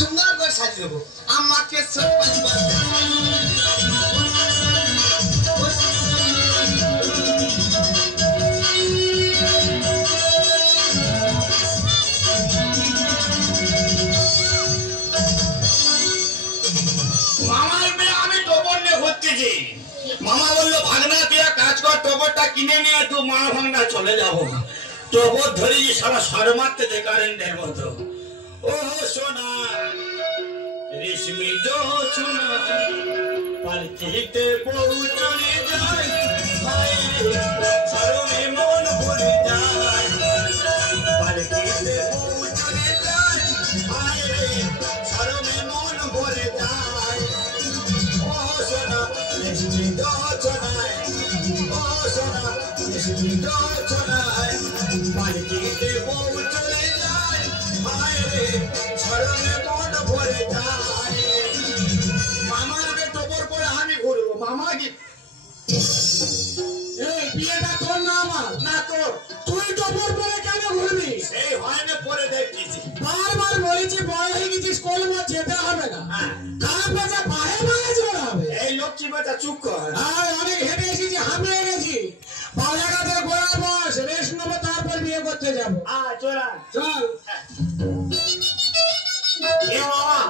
সুন্দর করে সাজিয়ে দেবো আমাকে মামার মেয়ে আমি টবর নিয়ে ঘুরতেছি। মামা বললো ভাগনা তুই এক কাজ কর, টবরটা কিনে নিয়ে তুই মা ভাগনা চলে যাবো। টবর ধরেছি সারা সার মারতে দে কারেন্টের মতো। ও সোনা রেশমি জোছনা পালকিতে বউ চলে যায়, সারমে মন ভরে যায়। পালকিতে বউ চলে যায়, সারমে মন ভরে যায়। ও সোনা রেশমি জোছনায়, ও সোনা রেশমি জোছনায় পালকিতে বউ চলে যায়, সারমে মন ভরে যায়। মামার আগে টবর পরে আমি ঘুরবো। মামা কি এই বিয়েটা তোর না আমার? না তোর। তুই টবর পরে কেন ঘুরবি? এই হয় না পরে দেখতেছি। বারবার বলেছি বড় হয়ে গেছিস, কলমা যেতে হবে না। খারাপ বেচা পায়ে পায়ে চলে হবে। এই লক্ষ্মী বেটা চুপ কর। আর অনেক হেঁটে এসেছি, হাঁপিয়ে গেছি। বাজাগাতে গোড়ার বস রেস্ট নেবো, তারপর বিয়ে করতে যাবো। চলা চল। এ মামা,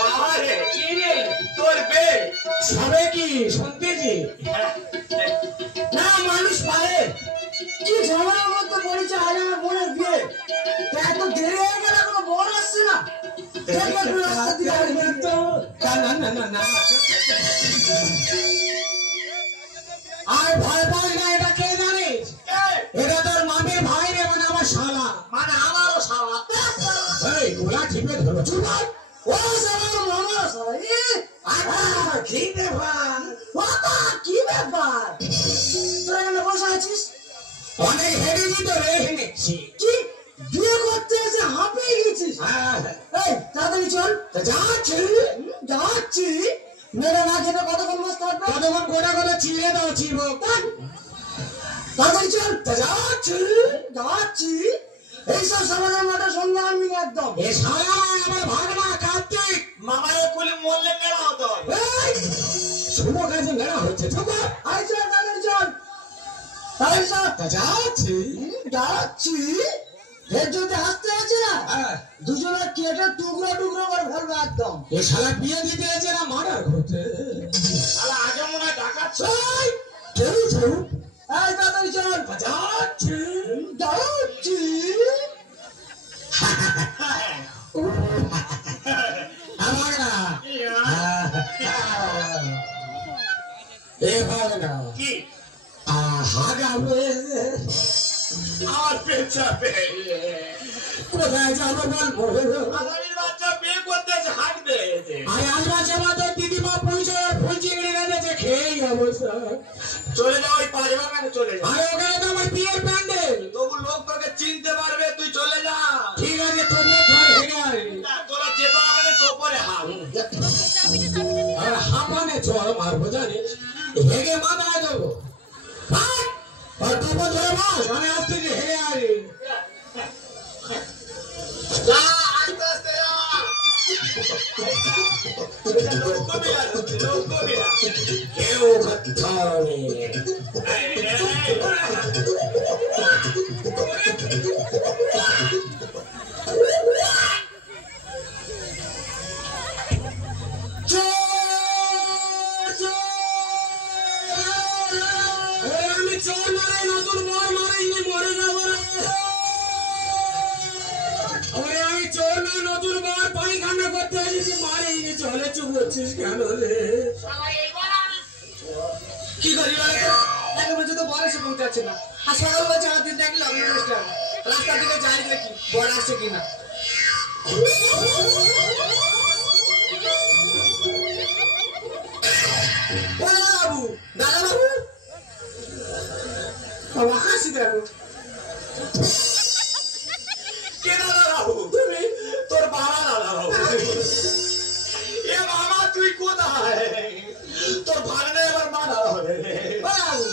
মামা রে তোর বে সবে কি শুনতেছি না? মানুষ পারে কি ঝামেলার মধ্যে পড়েছে। আজ আমার বোনের বিয়ে, এত দেরি হয়ে গেল, এখনো বোন আসছে না। আর ভয় পাই না, এটা কে জানিস? এটা তোর মামির ভাই রে, মানে আমার শালা। মানে আমারও শালা। এই গোলা টিপে ধরো, চুপ কর। ও শালা মামার শালা। কি ব্যাপার? কি ব্যাপার? তোরা এখানে বসে আছিস? অনেক হেঁটেছি তো, রেখে নিচ্ছি। কি বিয়ে করতে এসে হাঁপিয়ে গেছিস? এই তাড়াতাড়ি চল। যাচ্ছি যাচ্ছি। মেয়েরা না খেতে কতক্ষণ বসতে হবে? কতক্ষণ গোটা করে চিড়ে দাও, চিড়বো। তাড়াতাড়ি চল। যাচ্ছি যাচ্ছি। এইসব সমাজের মাঠে সঙ্গে আমি একদম। এ সারা আমার ভাগনা কার্তিক। মামারে বলে মরলে নেওয়া হতো। শুভ কাজে নেওয়া হচ্ছে। চল তাড়াতাড়ি চল। তাড়াতাড়ি চল। যাচ্ছি যাচ্ছি। এর যদি আসতে আছে না, দুজনে কেটে টুকরো টুকরো করে ফেলবে একদম। এ শালা বিয়ে দিতে আছে না মার্ডার করতে? শালা আগে মনে হয় ডাকাচ্ছে। কেউ চল। এই তাড়াতাড়ি চল। যাচ্ছি যাচ্ছি। আমার না এ ভালো না কি হাগাবে আমার পেছাবে। কোথায় যাবো বলবো? আগামীর বাচ্চা বিয়ে করতে এসে হাঁটবে। আর আলবা চাপা তো দিদিমা পৌঁছে ফুল চিংড়ি রেঁধেছে, খেয়েই অবস্থা। চলে যাও ওই পাঁচ বাগানে চলে যাও। আর ওখানে তো আমার বিয়ের প্যান্ডেল। তবু লোক তোকে চিনতে পারবে, তুই চলে যা। ঠিক আছে, তোমরা ঘর হেগে আয়। তোরা যেতে হবে না, তো পরে হাল। আর হামানে চল মারবো জানিস, হেগে মাথায় দেবো। আর তারপর ধরে মাস আমি আসতে যে হেগে আয়। যা, আস্তে আস্তে যা। এটা লোকবিরাজ হচ্ছে, লোকবিরাজ। কেউ কথা নেই। আমি চোর মারাই, নতুন বর মারাইনি, মরে যাবো রে। আমি চোর না, নতুন বর পায়খানা করতে এসেছি, মারাইনি। চলে চুপ করছিস কেন রে? কি করি এখন পর্যন্ত বর এসে পৌঁছাচ্ছে না। আর সকাল বলছে আমার দিন দেখলে আমি রাস্তা দিকে যাই দেখি বর আসছে কিনা। বাবু, দাদা বাবু, বাবা হাসি দেখো। কে দাদা বাবু? তুমি তোর বাবা দাদা বাবু। এ মামা তুই কোথায়? তোর ভাগনা এবার মারা হবে। বাবু,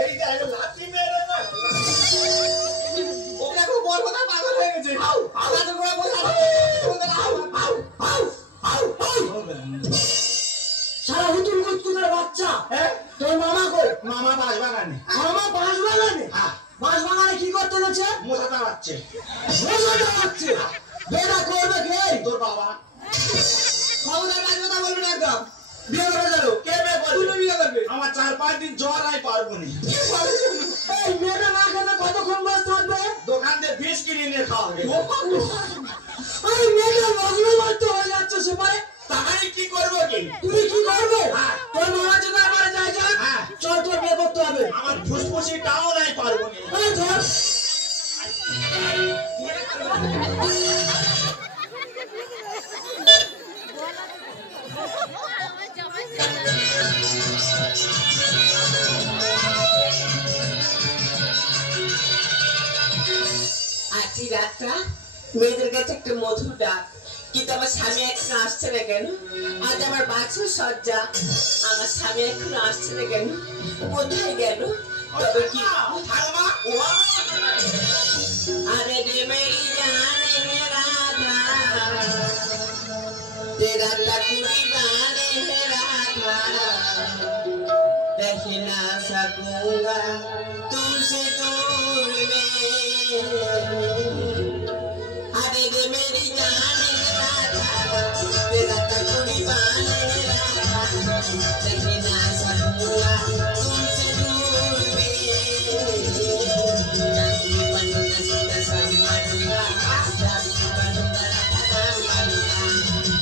এই যে লাঠি মেরে না, ও দেখো বর কথা পাগল হয়ে গেছে। বাঁশ বাগানে। মামা বাঁশ বাগানে? হ্যাঁ। বাঁশ বাগানে কি করতে যাচ্ছে? মশা তাড়াচ্ছে। মশা তাড়াচ্ছে? বেটা করবে কে? তোর বাবা। খবরদার কাজ কথা বলবি না একদম। বিয়ে করে গেল। কে বিয়ে করবে? তুমি বিয়ে করবে? আমার 4-5 দিন জ্বর আই পারবো না। এই মেয়েটা না খেতে কতক্ষণ বসে থাকবে? দোকান থেকে বিষ কিনে নিয়ে খাওয়াবে। এই মেয়েটা মজনু মারতে হয়ে যাচ্ছে সুপারে। তাই কি করবো কি? তুমি কি করবে? হ্যাঁ। তোর মামা যদি আমার যায় যায়, হ্যাঁ। চল তোর বিয়ে করতে হবে। আমার ফুসফুসিটাও নাই পারবো না। এই ধর। আজই রাতটা মেয়েদের কাছে একটা মধুর ডাক, কিন্তু আমার স্বামী এখন আসছে না কেন? আজ আমার বাছুর সজ্জা, আমার স্বামী এখন আসছে না কেন? কোথায় গেল? তবে কি ঠাকুমা, ও আরে রে মেরি জানে হে রাধা, তেরা লাকুড়ি বানে হে রাধা, रह ना सकूंगा तुमसे दूर में, अरे रे मेरी जान राधा, तेरा तकुड़ी बान राधा, रह ना सकूंगा तुमसे दूर में, जादू बनूंगा सीधा संभालूंगा, जादू बनूंगा राधा संभालूंगा,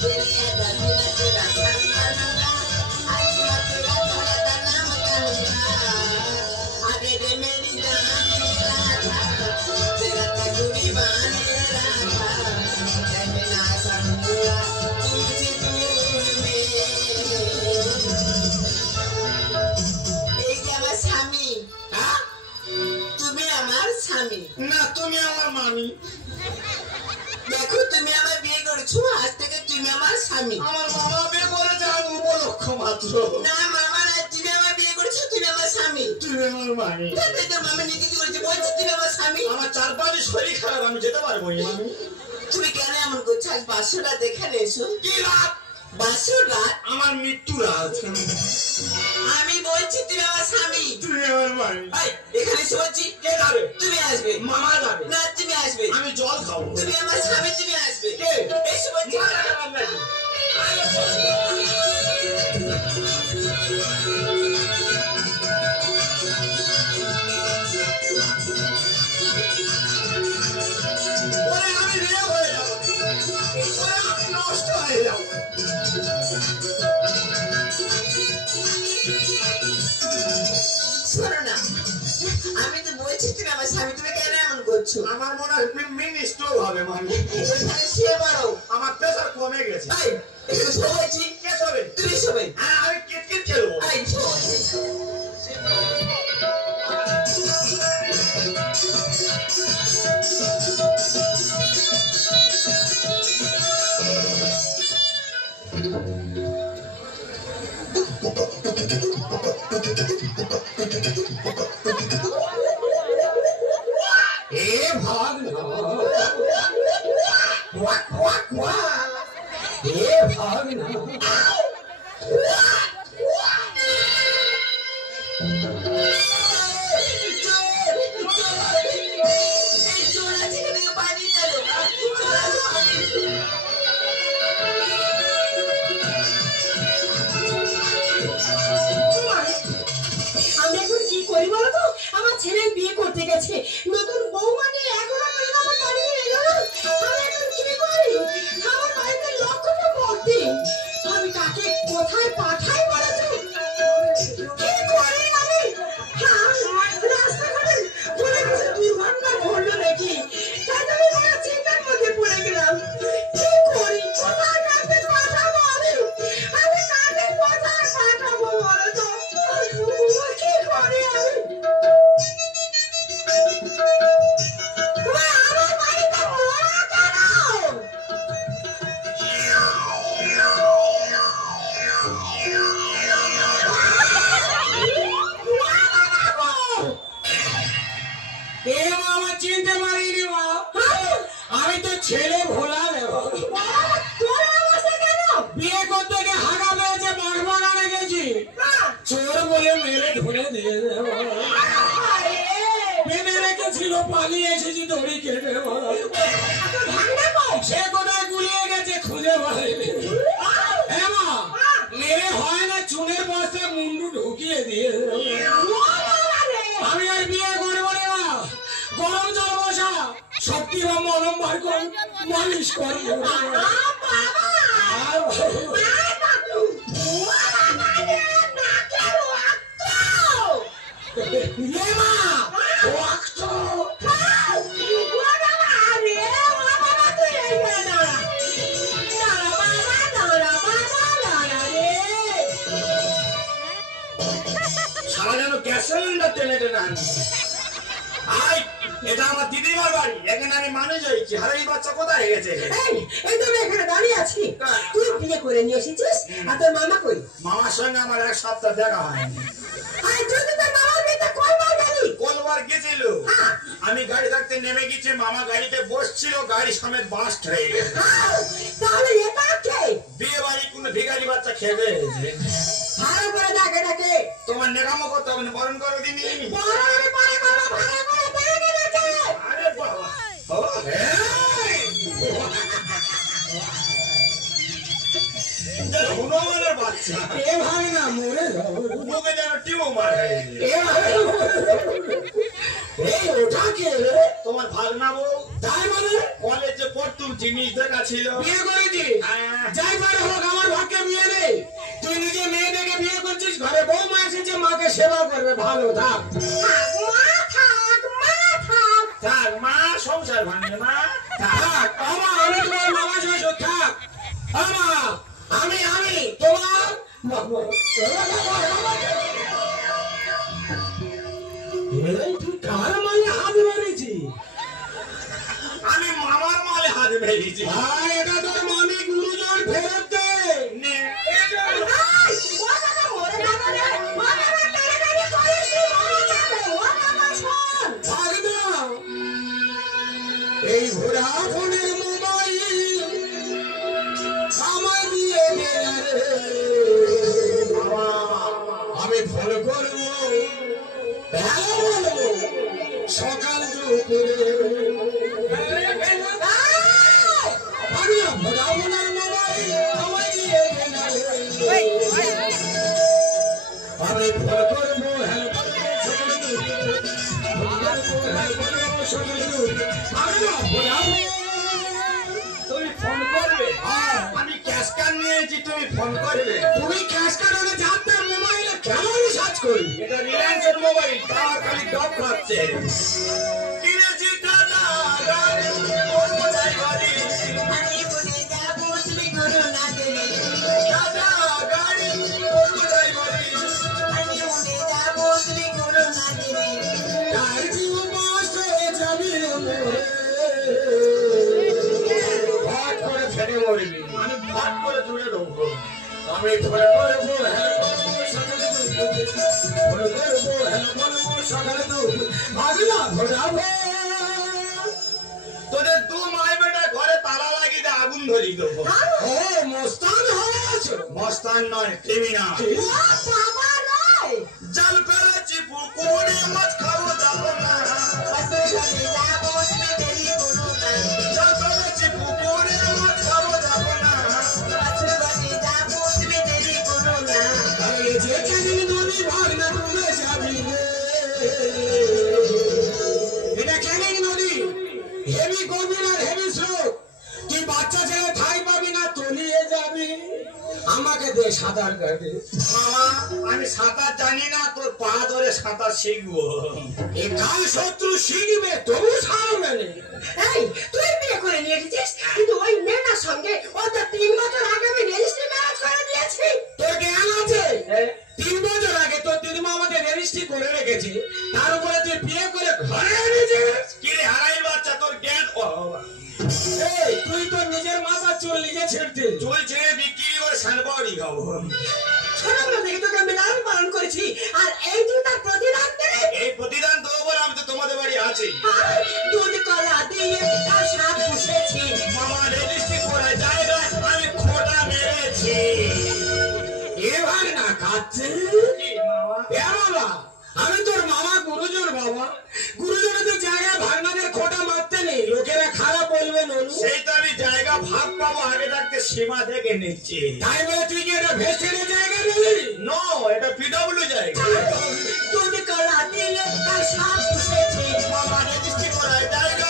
तेरे अदा बिना तेरा संभालूंगा, आशिया तेरा थोड़ा नाम करूंगा, अरे रे मेरी जान राधा, तेरा तकुड़ी बान राधा, रह ना सकूंगा तुमसे दूर में। এই যে আমার স্বামী, হ্যাঁ? তুমি আমার স্বামী। না, তুমি আমার মামি। দেখো তুমি আমার বিয়ে করেছো, আজ থেকে তুমি আমার স্বামী। আমার মামা বিয়ে করেছে, আমি উপলক্ষ মাত্র। না মামা না, তুমি আমার বিয়ে করেছো, তুমি আমার স্বামী। তুমি আমার মামি। তাতে তো মামা নিজে কি করেছে, বলছি তুমি আমার স্বামী। আমার 4-5 দিন শরীর খারাপ, আমি যেতে পারবো না মামি। তুমি কেন এমন করছো? আজ বাসর রাত এখানে এসো। কি রাত? বাসর রাত? আমার মৃত্যু রাত। আমি বলছি তুমি আমার স্বামী। তুমি আমার মামি। এই, এখানে এসে বলছি কে যাবে? তুমি আসবে। মামা যাবে। না তুমি আসবে। আমি জল খাবো। তুমি আমার স্বামী, তুমি আসবে। কে? এসে বলছি। ওরে আমি বিয়ে হয়ে যাবো। ওরে আমি নষ্ট হয়ে যাবো। শোনো না, আমি তো বলছি তুমি আমার স্বামী, তুমি কেন এমন করছো? আমার মনে হয় মিনি স্টোভ হবে মামি। এখানে শুয়ে পড়ো। আমার প্রেসার কমে গেছে। এই, এখানে শুয়ে বলছি, কে শোবে? তুমি শোবে। হ্যাঁ, আমি কিটকিট খেলবো। এই, শুয়ে বলছি। এ ভাগনা, কোয়াক কোয়াক কোয়াক। এ ভাগনা, এই চোর আছে, এখান থেকে পালিয়ে গেল। চোর আছে, পালিয়ে গেল। আমি এখন কি করি বলো তো? আমার ছেলে বিয়ে করতে গেছে, নতুন বৌমা নিয়ে এখনো পর্যন্ত আমার বাড়িতে এলো না। আমি এখন কি করি? আমার বাড়িতে লক্ষ্যটা ভর্তি। আমি কাকে কোথায় পাঠাই বলো তো? কি করি আমি? হ্যাঁ, রাস্তাঘাটে কোনো কিছু দুর্ঘটনা ঘটলো নাকি? তাই তো আমি বড় চিন্তার মধ্যে পড়ে গেলাম। কি করি? কোথায় কাকে পাঠাবো আমি? আমি কাকে কোথায় পাঠাবো বলো তো? কি করি আমি? মা, আমার বাড়িতে মরা কেন? আমার চিনতে পারিনি মা। আমি তো ছেলে ভোলা দেব। তোর অবস্থা কেন? বিয়ে করতে গিয়ে হাগা পেয়েছে, বাঘ বাগানে গেছি। চোর বলে মেরে ধরে দিয়ে দেব। পালিয়ে এসেছি দড়ি কেটে বাবা। ভাঙনা কই? সে কোথায় গুলিয়ে গেছে খুঁজে পাইনি। হ্যাঁ মা, মেরে হয় না চুনের বস্তায় মুন্ডু ঢুকিয়ে দিয়ে আমি আর বিয়ে করবো রে মা। গরম জল বসা, শক্তি বা মলম বার কর, মালিশ করবো। সারা যেন গ্যাস সিলিন্ডার টেনে টেনে আনছে। আয়, এটা আমার দিদিমার বাড়ি, এখানে আমি মানুষ হয়েছি। আর এই বাচ্চা কোথায় গেছে? এই তো আমি এখানে দাঁড়িয়ে আছি। তুই বিয়ে করে নিয়ে এসেছিস আর তোর মামা কই? মামার সঙ্গে আমার এক সপ্তাহ দেখা হয়নি। আর যদি তোর মামার বিয়েতে কয়বার গেলি? কলবার গেছিল, আমি গাড়ি থাকতে নেমে গেছি, মামা গাড়িতে বসছিল, গাড়ি সমেত বাস্ট হয়ে গেছে। তাহলে এটা কে? বিয়ে বাড়ি কোনো ভিখারি বাচ্চা খেয়ে হয়েছে। ভালো করে ডাকে ডাকে। তোমার নেকামো করতে হবে না, বরণ করো দিনি। পরে পরে করো, ভালো করে ডাকে ডাকে। আরে বাবা, বাবা, হনুমানের বাচ্চা, এ ভাই না মরে যাবো। মুখে যেন টিউমার হয়ে গেছে। এই ওটা কে? তোমার ভাগনা বউ, তাই মানে কলেজে পড়তুম, জিনিস দেখা ছিল। বিয়ে করেছি? যাই পারে হোক, আমার ভাগ্যে বিয়ে নেই। তুই নিজে মেয়ে দেখে বিয়ে করছিস, ঘরে বৌমা এসেছে, মাকে সেবা করবে, ভালো থাক। থাক মা, সংসার ভাঙবে মা। থাক আমা, আমি তোমার মামা শ্বশুর, থাক আমা, আমি তোমার তুই কার মানে হাত মেরেছি? আমি মামার মালে হাত মেরেছি। আর এটা তোর মামি গুরুজন ফেরত দে। নে। এই ভোডাফোনের মোবাইল আমায় দিয়ে দে রে। আমি ফোন করবো, ভালো বলবো, সকাল দুপুরে। আমি ভোডাফোনের মোবাইল আমায় দিয়ে দে রে। আমি ফোন করবো, হ্যালো তুমি ফোন করবে? আমি ক্যাশ কার্ড নিয়েছি, তুমি ফোন করবে? তুমি ক্যাশ কার্ডে যাতে মোবাইলে কেন রিচার্জ করি? এটা রিলায়েন্সের মোবাইল, টাওয়ার খালি ডব খাচ্ছে। কিনেছি টাটা গাড়ি, করবো যাই বাড়ি। টাটা গাড়ি, করবো যাই বাড়ি। তার জীবন নষ্ট হয়ে যাবি রে মোরে। ভাট করে ফেলে মরবি, আমি ভাট করে তুলে দেবো। আমি ফোন করবো, হ্যালো ফোন করবো, হ্যালো বলবো, সকালে তো ভাগলা ভোডাফোন। তোদের দু মাই বেটা ঘরে তালা লাগিয়ে দিয়ে আগুন ধরিয়ে দেবো। ও মস্তান হয়ে আছো? মস্তান নয়, ক্রিমিনাল। জাল ফেলেছি পুকুরে, মাছ খাবো যাবো না। জাল ফেলেছি পুকুরে, মাছ খাবো যাবো না। যে কেন নদী ভাগনা ডুবে যাবি রে। এটা ক্যানিং নদী, হেভি গভীর আর হেভি স্রোত। তুই বাচ্চা ছেলে ঠাই পাবি না, তলিয়ে যাবি। আমাকে দে সাঁতার কাটে। মামা, আমি সাঁতার জানি না, তোর পা ধরে সাঁতার শিখবো। এ কাল শত্রু শিখবে, তবু ছাড়বে না। এই তুই বিয়ে করে নিয়ে এসেছিস, কিন্তু ওই মেয়েটার সঙ্গে ও তো 3 বছর আগে আমি রেজিস্ট্রি ম্যারেজ করে দিয়েছি। তোর জ্ঞান আছে? 3 বছর আগে তোর দিদিমা আমাদের রেজিস্ট্রি করে রেখেছে, তার উপরে তুই বিয়ে করে ঘরে এনেছিস। কি রে হারাই বাচ্চা, তোর জ্ঞান? এই তুই তো নিজের মাথা চুল নিজে ছিঁড়তে। চুল ছেড়ে বিক্রি করে সানবাড়ি খাবো। ছোটবেলা থেকে তোকে আমি লালন পালন করেছি, আর এই তুই তার প্রতিদান দে। এই প্রতিদান দেবো বলে আমি তো তোমাদের বাড়ি আছি। দুধ কলা দিয়ে তার সাপ পুষেছি। মামা রেজিস্ট্রি করে জায়গা আমি খোটা মেরেছি। এবার না খাচ্ছে কি মামা? এ বাবা, আমি তোর মামা গুরুজন বাবা, গুরুজনের তো জায়গা ভাগনাদের খোটা মারতে নেই, লোকেরা খারাপ বলবে নলু। সেই তো আমি জায়গা ভাগ পাবো আগে থাকতে সীমা থেকে নিচ্ছি। তাই বলে তুই কি এটা ভেস্টেনের জায়গা নিলি? নো, এটা পিডব্লিউ জায়গা। তুমি কলা দিলে তার সাপ পুষেছে, মামা রেজিস্ট্রি করায় জায়গা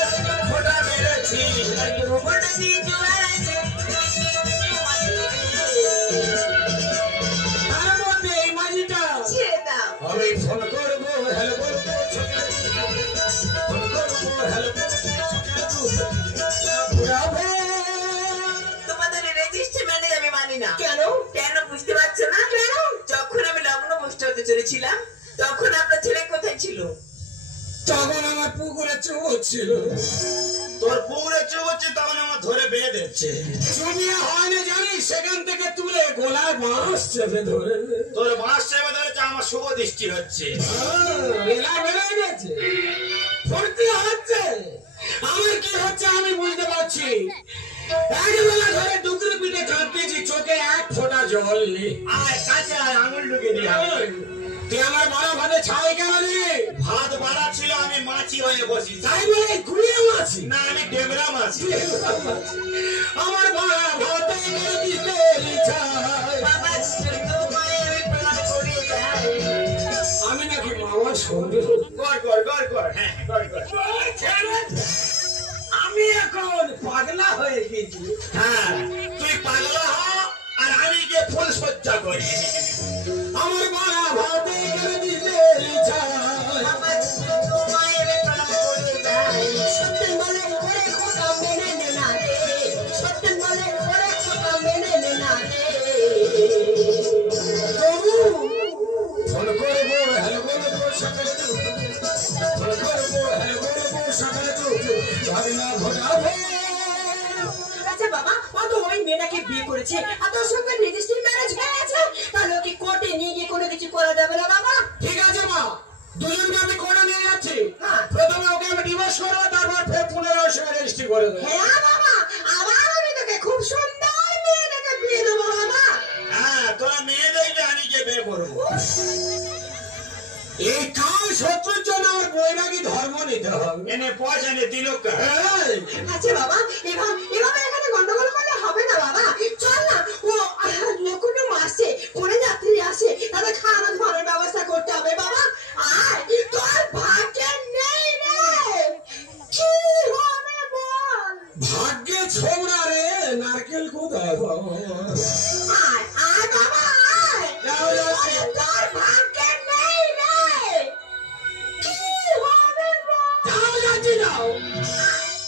খোটা মেরেছি। গোবরটা দিয়ে জোয়ার আছে। তার মধ্যে এই মাঝিটা ছেড়ে দাও। আমি ফোন করবো, হ্যালো বলবো, ফোন করবো, হ্যালো তোমাদের রেজিস্ট্রি ম্যানেজ আমি মানি না। কেন? কেন বুঝতে পারছো না? কেন? যখন আমি লগ্ন বসতে হতে চলেছিলাম তখন আপনার ছেলে কোথায় ছিল? তখন আমার পুকুরে চোখ ছিল। তোর পুকুরে চোখ হচ্ছে তখন আমার ধরে বেঁধে দিচ্ছে। চুবিয়ে হয় না জানিস, সেখান থেকে তুলে গোলায় বাঁশ চেপে ধরে। তোর বাঁশ চেপে ধরেছে, আমার শুভ দৃষ্টি হচ্ছে। বেলা বেড়ে গেছে, ফুর্তি হচ্ছে। আমার কি হচ্ছে আমি বুঝতে পারছি। একবেলা ধরে ডুকরে পিঠে কাঁদতেছি, চোখে এক ফোঁটা জল নেই। আয় কাছে আয়, আঙুল ঢুকে দিয়ে আয়। তুই আমার বড় ভাতে ছাই কেন রে? ভাত বাড়া ছিল, আমি মাছি হয়ে বসি। তাই বলে কুড়িয়ে মাছি না, আমি ডেবরা মাছি। আমার বড় ভাতে করে দিতে ছাই। বাবা তোমায় আমি প্রণাম করি যাই। আমি নাকি মামার সঙ্গে কর কর কর কর, হ্যাঁ কর কর। আমি এখন পাগলা হয়ে গেছি। হ্যাঁ, তুই পাগলা হ আর আমি গিয়ে ফুল সজ্জা করি। আমার বড় ভাতে করে দিতে ছাই। বাবা তোমায় আমি প্রণাম করি যাই। সত্যি বলে ওরে খোকা মেনে নে না রে, সত্যি বলে ওরে খোকা মেনে নে না রে। ফোন করবো, হ্যালো বলবো, সকালে তো ফোন করবো, হ্যালো বলবো, সকালে তো ভাগনা ঘটাবো। আচ্ছা বাবা, ও তো ওই মেয়েটাকে বিয়ে করেছে আর তোর সঙ্গে রেজিস্ট্রি ম্যারেজ হয়ে গেছে, তাহলে কি কোর্টে নিয়ে গিয়ে কোনো কিছু করা যাবে না বাবা? ঠিক আছে মা, দুজনকে আমি কোর্টে নিয়ে যাচ্ছি। হ্যাঁ। প্রথমে ওকে আমি ডিভোর্স করবো, তারপর ফের পুনরায় সঙ্গে রেজিস্ট্রি করে দেবো। হ্যাঁ বাবা, আবার আমি তোকে খুব সুন্দর মেয়েটাকে বিয়ে দেবো বাবা। হ্যাঁ, তোরা মেয়ে দেখলে আমি গিয়ে বিয়ে করবো। এই কাল শত্রুর জন্য আমার বৈরাগী ধর্ম নিতে হবে। এনে পয়সা নে তিলকা। এই, আচ্ছা বাবা, এভাবে এখানে গন্ডগোল করলে হবে না বাবা। চল না, ও লোকটা আসছে, কোনে যাত্রী আসে, তাদের খাওয়ানো ধরার ব্যবস্থা করতে হবে বাবা। আয়, তোর ভাগ্যে নেই রে, কি হবে বল? ভাগ্যে ছোবড়া রে, নারকেল কোথায় বাবা? আয় আয় বাবা আয়, যাও, যাও। ওরে তোর ভাগ্যে নেই রে, কি হবে বল? যাও, যাচ্ছি, যাও।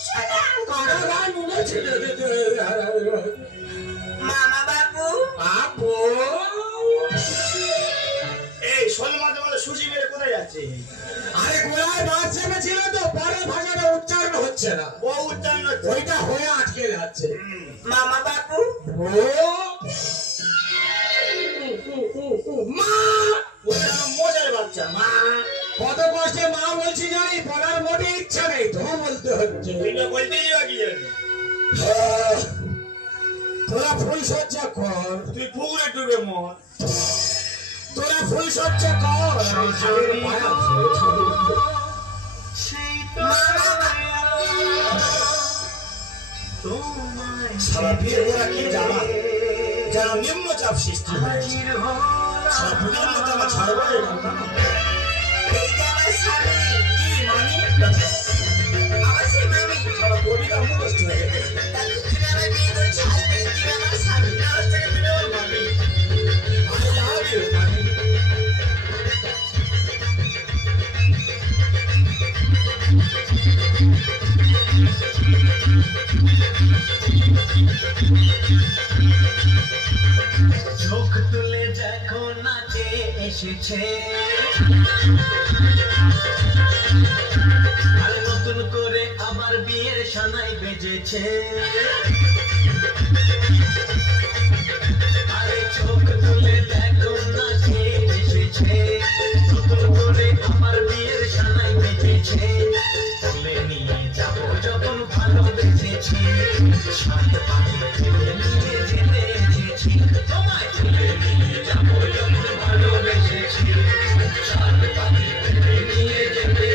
চলে আয়। কারাগার মুখে ছেড়ে দিতে। মামা বাবু আপু, এই শোল মাঝে মাঝে সুজি মেরে কোথায় যাচ্ছে? আরে গোলায় বাস চেপেছিল তো, পরের ভাষাটা উচ্চারণ হচ্ছে না, ও উচ্চারণ হচ্ছে। ওইটা হয়ে আটকে যাচ্ছে। মামা বাবু ও মা, ওটা মজার বাচ্চা মা। কত কষ্টে মা বলছি জানি, বলার মোটে ইচ্ছা নেই, তো বলতে হচ্ছে। তুই তো বলতে যাবা কি জানি? তোরা ফুল সজ্জা কর, তুই পুকুরে ডুবে মর। তোরা ফুল সজ্জা কর। শাড়ির পায়া ছেড়ে ছাড়ি। সারা বিয়ে ওরা কি জানা, যারা নিম্নচাপ সৃষ্টি হয়েছে, সারা বুকের মধ্যে আমার ছাড়বো এই যে আমার স্বামী, কি মানি? আমার সেই মামি, সারা কবিতা মুখস্থ হয়ে গেছে। তাকে তুমি আমার বিয়ে করেছো, আজকে তুমি আমার স্বামী। আজ থেকে তুমি আমার মানি। I love you, মানি। চোখ তুলে দেখো নাচে এসেছে, আর নতুন করে আবার বিয়ের সানাই বেজেছে। আরে চোখ তুলে দেখো নাচে এসেছে, নতুন করে আবার বিয়ের সানাই বেজেছে। তুলে নিয়ে যাবো যখন ভালোবেসেছি, সাত পাখি তুলে নিয়ে জেনে এসেছি। তোমায় তুলে নিয়ে যাবো যখন ভালোবেসেছি। বেঁচেছি, সাত পাখি পেলে নিয়ে যেতে